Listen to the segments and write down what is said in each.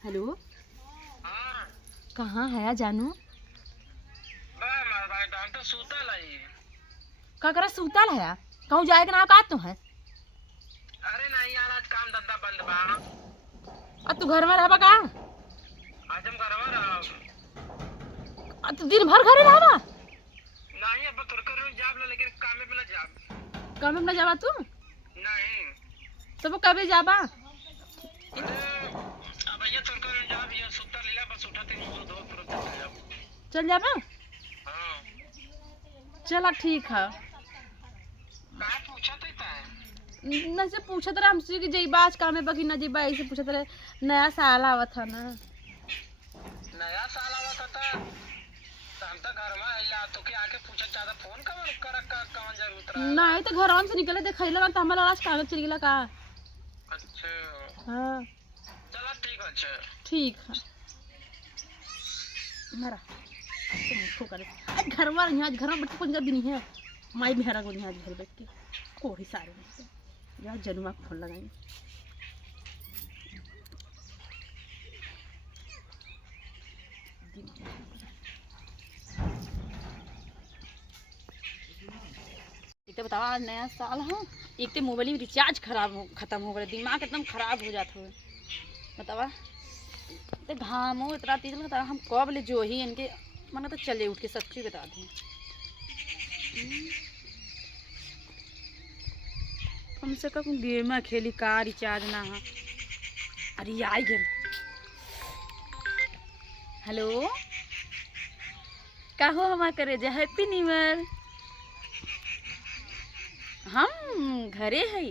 Hello, हाँ कहाँ है जानू? डॉक्टर सूतल है। का करा सूतल है? कहूँ जाए के ना का तू है? अरे नहीं यार, आज काम धंधा बंद बा। अब तू घर में रहबा का? आज हम घरवा रहब। अब तू दिन भर घरे रहबा? नहीं अब थोड़ा कर जाब ला, लेकिन कामे पे ना जाब। कब में जाबा तू? नहीं तो कभी जाबा? अरे अब ये थोड़ा कर जाब, ये सूतल लीला बस उठा तीन मुंह धो तुरंत चल जाब। चल जाबा? हाँ चला ठीक है। का पूछा तो है? न से पूछत रहे हमसे कि जइबा आज काम में बकी ना जइबा, ऐसे पूछत रहे। नया साल आवत है ना। नया साल आवा था हम तो घर में आइला तो के आके पूछा चाहता फोन कब कर कौन जरूरत रहा? नहीं तो घर से निकले देखैला तो हमारा आज काम चल गेला का। अच्छा हाँ चला ठीक है। अच्छा ठीक है। मरा तुम करे आज घर में यहाँ घर में बैठ के दिन है माई मेहरा को यहाँ घर बैठ के कोई सारे में यार जनुआ को फोन लगाएंगे। एक तो बताओ आज नया साल है, एक तो मोबाइल में रिचार्ज खत्म हो गया, दिमाग एकदम खराब हो जाता है। बतावा तो घाम हो इतना तेज लगता हम कब ले जो ही इनके मन तो चले उठ के सच्ची बता दें। कम से कम गेम खेली का रिचार्ज ना है। अरे आई गेम। हेलो का हो हमारा करे जा हैप्पी न्यू ईयर। हम घरे है।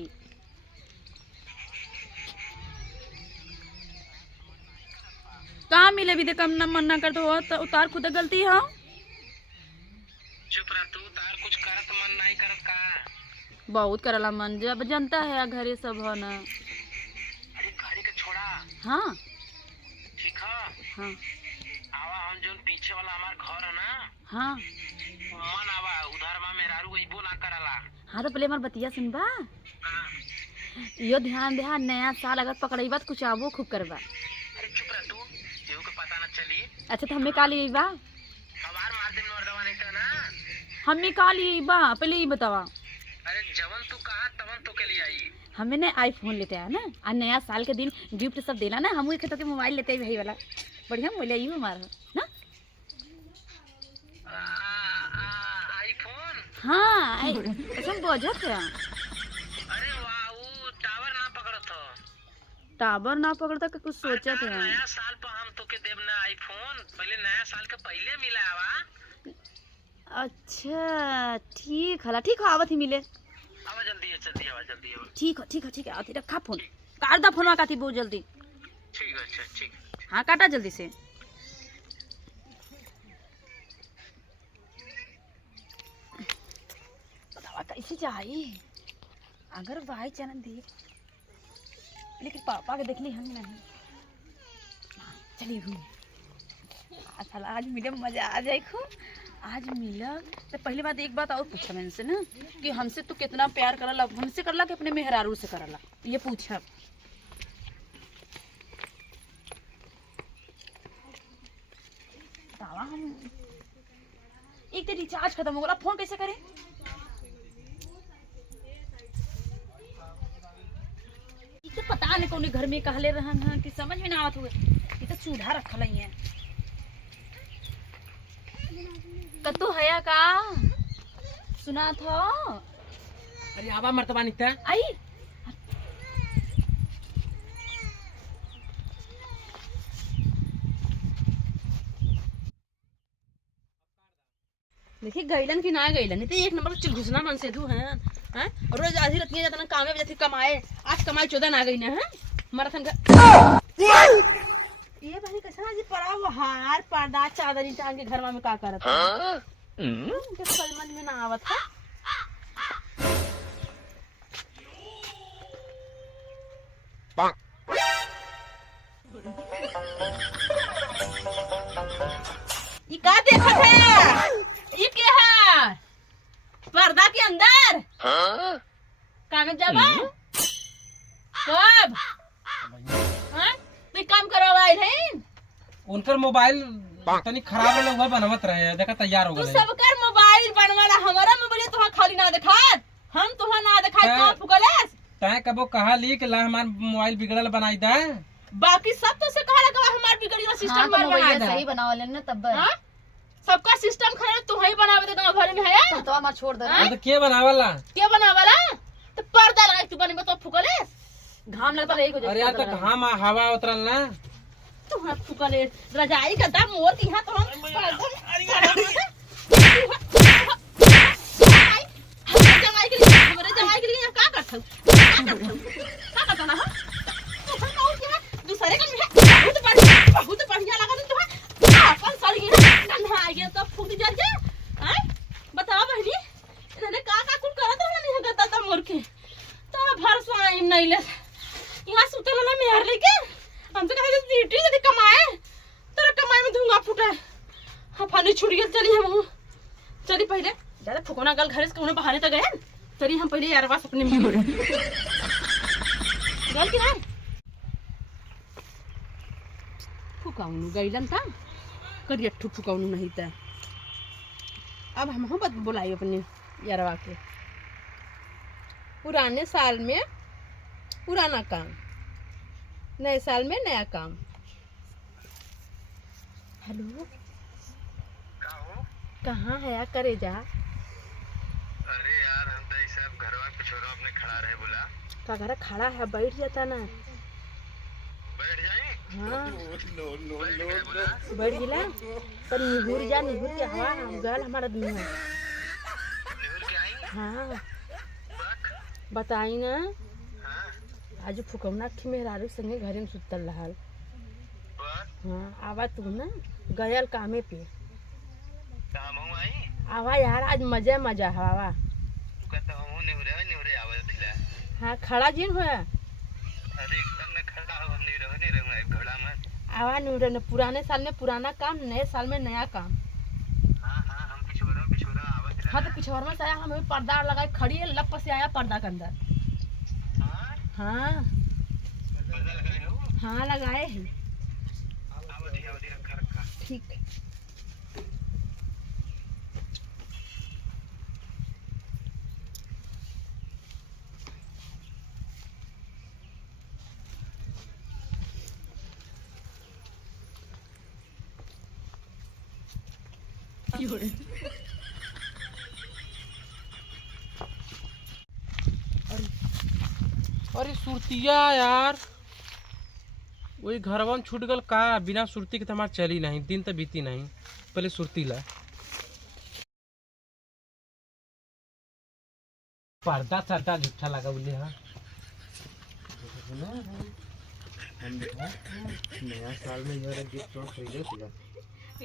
कहाँ मिले भी दे कम न मन ना कर तो उतार खुद गलती है। चुप रह तू, तार कुछ करत मन नहीं करत का? बहुत करला मन जब जनता है घरे सब है ना। अरे गाड़ी के छोड़ा। हाँ ठीक है। हाँ आवा हम जो पीछे वाला हमार घर है ना, हाँ मन आवा उधर में मेहरारू इबो ना करला। हाँ तो पहले हमार बतिया सुनबा। हाँ। यो ध्यान दे नया साल अगर पकड़ेबा तो कुछ आवो खूब करबा। अरे चुप रह तू, केहू के पता ना चली। अच्छा तो हमें का लिए बा? हमार मार दिन मर्दवा नहीं था ना। हमें का लिए बा पहले ये बतावा। अरे जवन तू कहा तवन तो के लिए आई। हमें ना आईफोन लेते हैं ना, और नया साल के दिन गिफ्ट सब देना ना, हम एक तो के मोबाइल लेते हैं भाई वाला बढ़िया मोबाइल है हमारा ना। आईफोन? हाँ ऐसा बोझत है। अरे वाह, वो टावर ना पकड़त हो। टावर ना पकड़ता कि कुछ सोचत है। नया साल पर हम तो के देव ना आईफोन, पहले नया साल के पहले मिला आवा। अच्छा ठीक है आवत ही मिले। आवा जल्दी है, जल्दी आवा, जल्दी आवा। ठीक है आती रखा फोन काट दा फोन काटी बहुत जल्दी। ठीक है। अच्छा ठीक। हाँ काटा जल्दी से। बतावा कैसे जाए अगर भाई चैनल देख, लेकिन पापा के देख ली हम नहीं। चलिए आज मिले मजा आ जाए खूब। आज मिला तो पहली बात एक बात और पूछा मैंने से ना कि हमसे तू कितना प्यार करला, हमसे करला कि अपने मेहरारू से करला, ये पूछा। हम एक तो रिचार्ज खत्म हो गया, फोन कैसे करें? तो पता नहीं कौन घर में कहले रहन है कि समझ में ना आवत हुए। ये तो चूल्हा रखल है कतो है का सुना था। अरे आवा मर्तबा नहीं था आई देखिए गैलन की ना गैलन तो एक नंबर चिल घुसना मन से धू हैं रोज आधी रतियां जाता ना काम में जाती कमाए। आज कमाई 14 ना गई ना है मराथन का ये भाई कैसा जी पड़ा वो हार पर्दा चादर टांग के घर में का करत है समझ में ना आवत है। ये का देखत है? ये क्या है पर्दा के अंदर? कागज जाबा कब? हाँ? तो काम करवा है उनकर मोबाइल तनी खराब रहले हुआ बनवत रहे देखा तैयार हो तू गए। सबकर मोबाइल बनवाला हमारा मोबाइल तोहां खाली ना दिखात हम तोहां ना दिखात हाँ। तो फुकलेस तय कबो कहा ली कि ला हमार मोबाइल बिगड़ल बनाई दे। बाकी सब तो से कहला कि हमार बिगड़ी वाला सिस्टम बना दे सही बनावले ना तब हां सबका सिस्टम खराब तू ही बनावे दे गांव घर में है तो हमार छोड़ दे तो के बनावला के बनावाला तो पर्दा लगा तू बनबे तो फुकलेस घाम लगता रही को अरे यार तो घाम हवा उतरल ना तू हाथ फुकले रजाई का दम मोर की हाथ हमारे जमाई के लिए का करथौ का करथौ ना दूसरे का बहुत बढ़िया लगा तू अपन सड़ी गंधा आ गया तो फूट जा जा हैं बताओ बहनी इन्होंने का कुल करत रहना नहीं गता था मोर के तो भर स्वाई नहीं ले यहां सुतल ना मेहर लेके हमसे कहे ड्यूटी यदि कमाए तेरा कमाई में धुआं फूटा हां पानी छूट गया चली हम चली पहले ज्यादा फुकोना गल घर से कोने बहाने तक गए चली हम पहले यारवा सपने में गल की ना फुकाउनु गइलन का करिया ठु फुकाउनु नहीं त अब हम बत बुलाई अपने यारवा के पुराने साल में पुराना काम नए साल में नया काम। हेलो कहाँ है यार करे जा। अरे यार हम तो ऐसा घरवा पे छोरा अपने खड़ा रहे बोला का घर खड़ा है बैठ जाता ना बैठ जाए हाँ बैठ गए बोला बैठ गिला पर निहुर जा निहुर के हवा हम गल हमारा दुनिया निहुर के आई हाँ बक बताई ना हाँ आज फुकौना थी मेहरारू संगे घरे में सुतल रहल बक हाँ आवा तू ना गयल कामे पे काम हूँ आई आवा यार आज मजा मजा हवा कहता हूँ निहुरे आवाज दिला हाँ खड़ा जिन हो अरे एकदम न खड़ा हो नहीं रहूँगा एक घोड़ा में आवा नूरे न पुराने साल में पुराना काम नए साल में नया काम। हाँ हाँ हम पिछोरा आवाज दिला हाँ तो पिछोर में से आया हमें पर्दा लगाए खड़ी है लप से आया पर्दा के अंदर हाँ हाँ पर्दा लगाए हो हाँ लगाए हैं आवधी रखा ठीक। अरे सुरतिया यार वही घरवा में छूट गल का बिना सुरती के तो हमार चली नहीं दिन तो बीती नहीं पहले सुरती ला पर्दा सर्दा झूठा लगा बोले हाँ नया साल में मेरा गिफ्ट और खरीदे सीधा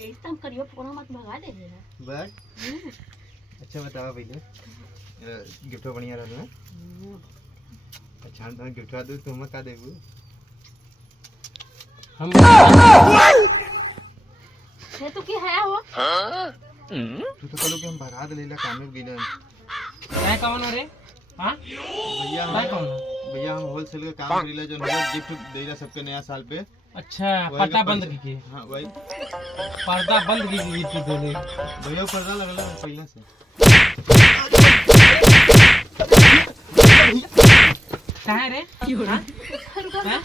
एकदम करियो फोन मत भगा दे बस अच्छा बताओ पहले गिफ्ट बढ़िया रहा ना अच्छा हम गिफ्ट दूँ तुम का देबू हम ये तो की है वो तू तो कलो कि हम भगा दे लेला काम में गिलन क्या कौन रे हाँ भैया क्या कौन भैया हम होलसेल का काम करीला जो हम गिफ्ट देला सबके नया साल पे अच्छा पर्दा बंद की हाँ वही पर्दा बंद की गिफ्ट देले भैया पर्दा लगला पहले से कहाँ रे हाँ? हाँ?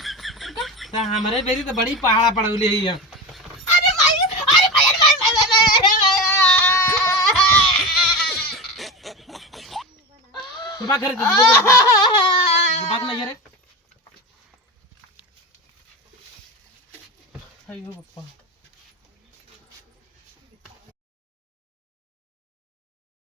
तो हमारे बेरी तो बड़ी पहाड़ा पड़ौली है यहाँ अरे भाई अरे तो बात करे बात नहीं रे अयो बापा